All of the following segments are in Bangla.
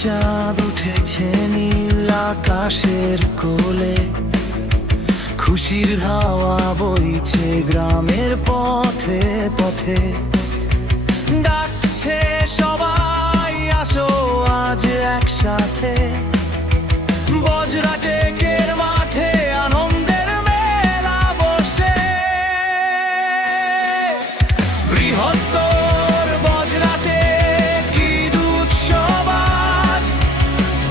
চাঁদ উঠেছে নীল আকাশের কোলে, খুশির হাওয়া বইছে গ্রামের পথে পথে। ডাকছে সবাই আসো আজ একসাথে, বজরা টেকের মাঠে আনন্দের মেলা বসে। বৃহত্তর বজরাটে কি উৎসব আজ,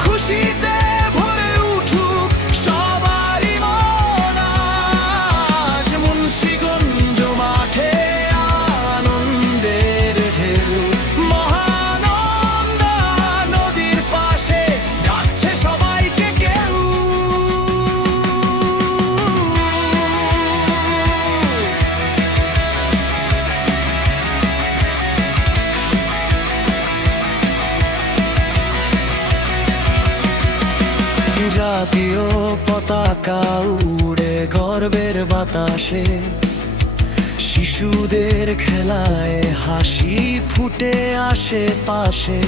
খুশিতে ভরে উঠুক সবারই মন আজ। মুন্সিগঞ্জ মাঠে আনন্দের ঢেউ, মহানন্দা নদীর পাশে ডাকছে সবাইকে কেউ। জাতীয় পতাকা উড়ে গর্বের বাতাসে, শিশুদের খেলায় হাসি ফুটে আশেপাশে।